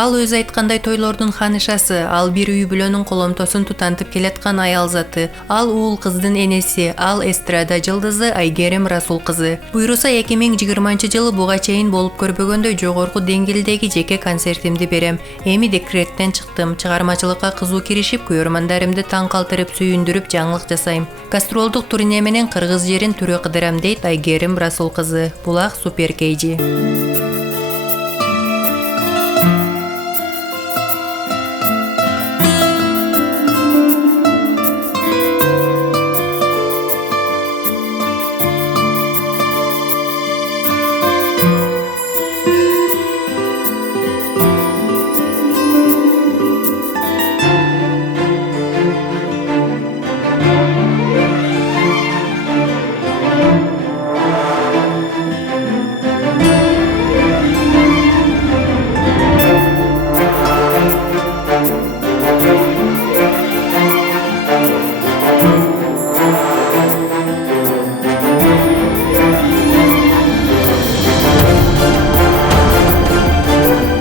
Ал өз айткандай тойлордун ханышасы, ал бир үй бүлөнүн коломтосун тутантып келаткан аял заты, ал уул кыздын энеси, ал эстрада жылдызы Айгерим Расул кызы. Буйруса 2020-жылы буга чейин болуп көрбөгөндөй жогорку деңгээлдеги жеке концертимди берем. Эми декреттен чыктым, чыгармачылыкка кызуу киришип, көрөрмандарымды таң калтырып, сүйүндүрүп жаңылык жасайм. Гастролдук турне менен кыргыз жерин түрө кыдырам дейт Айгерим Расул кызы. Булак Супер Кейджи.